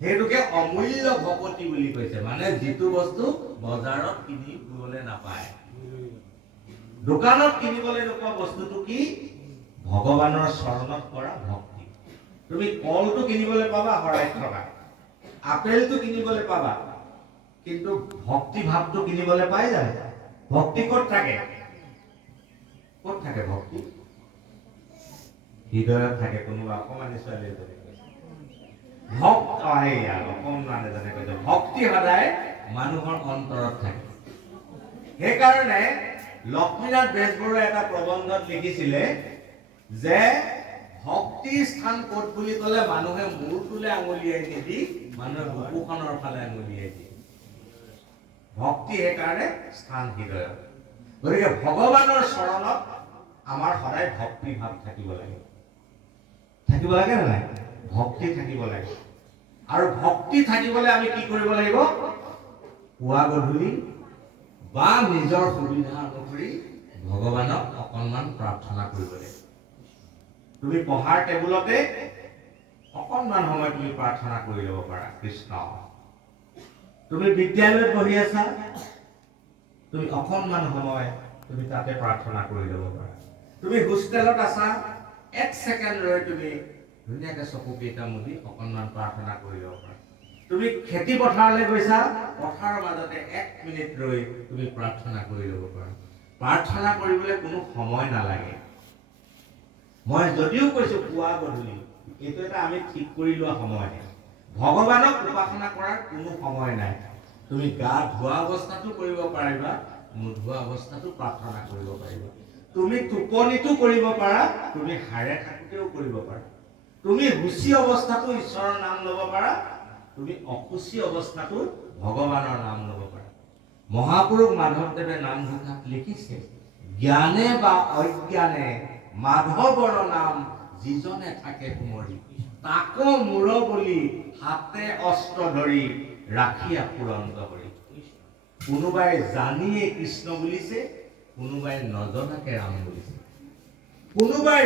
সেইটোকে অমূল্য ভকতি বুলি কৈছে, মানে যিটো বস্তু বজাৰত কিনিবলৈ নাপায়, দোকানত কিনিবলৈ নোপোৱা বস্তুটো কি? ভগৱানৰ চৰণত কৰা ভক্তি। তুমি কলটো কিনিবলৈ পাবা শৰাইত থকা, আপেলটো কিনিবলৈ পাবা, কিন্তু ভক্তি ভাৱটো কিনিবলৈ পাই যায়? ভক্তি ক'ত থাকে? ক'ত থাকে ভক্তি? হৃদয়ত থাকে। কোনোবা অকমানি ছোৱালী এজনী ভক্তি সদায় মানুহৰ অন্তৰত থাকে। সেইকাৰণে লক্ষ্মীনাথ বেজবৰুৱাই এটা প্ৰবন্ধত লিখিছিলে যে ভক্তিৰ স্থান ক'ত বুলি ক'লে মানুহে মূৰটোলৈ আঙুলিয়াই নিদি মানুহে বুকুখনৰ ফালে আঙুলিয়াই দিয়ে। ভক্তি সেইকাৰণে স্থান হৃদয়ত। গতিকে ভগৱানৰ চৰণত আমাৰ সদায় ভক্তি ভাৱ থাকিব লাগে। থাকিব লাগে নে নাই? ভক্তি থাকিব লাগে। আৰু ভক্তি থাকিবলৈ আমি কি কৰিব লাগিব? পুৱা গধূলি বা নিজৰ সুবিধা অনুসৰি ভগৱানক অকণমান প্ৰাৰ্থনা কৰিব লাগিব। তুমি পঢ়াৰ টেবুলতে অকণমান সময় তুমি প্ৰাৰ্থনা কৰি ল'ব পাৰা, কৃষ্ণ। তুমি বিদ্যালয়ত পঢ়ি আছা, তুমি অকণমান সময় তুমি তাতে প্ৰাৰ্থনা কৰি ল'ব পাৰা। তুমি হোষ্টেলত আছা, 1 ছেকেণ্ড ৰৈ তুমি ধুনীয়াকৈ চকু কেইটা মুদি অকণমান প্ৰাৰ্থনা কৰি ল'ব পাৰা। তুমি খেতি পথাৰলৈ গৈছা, পথাৰৰ মাজতে 1 মিনিট ৰৈ তুমি প্ৰাৰ্থনা কৰি ল'ব পাৰা। প্ৰাৰ্থনা কৰিবলৈ কোনো সময় নালাগে। মই যদিও কৈছো পুৱা গধূলি, এইটো এটা আমি ঠিক কৰি লোৱা সময়। ভগৱানক উপাসনা কৰাৰ কোনো সময় নাই। তুমি গা ধোৱা অৱস্থাতো কৰিব পাৰিবা, নোধোৱা অৱস্থাতো প্ৰাৰ্থনা কৰিব পাৰিবা। তুমি টোপনিতো কৰিব পাৰা, তুমি হাড়ে থাকোতেও কৰিব পাৰা। তুমি হুচি অৱস্থাতো ঈশ্বৰৰ নাম ল'ব পাৰা, তুমি অসুচি অৱস্থাতো ভগৱানৰ নাম ল'ব পাৰা। মহাপুৰুষ মাধৱদেৱে নামঘোষাত লিখিছে, জ্ঞানে বা অজ্ঞানে মাধৱৰ নাম যিজনে থাকে কুমৰি, তাকো মূৰ বলি হাতে অস্ত্ৰ ধৰি ৰাখিয়া ফুৰন্ত কৰি। কোনোবাই জানিয়ে কৃষ্ণ বুলিছে, কোনোবাই নজনাকে ৰাম বুলিছে। কোনোবাই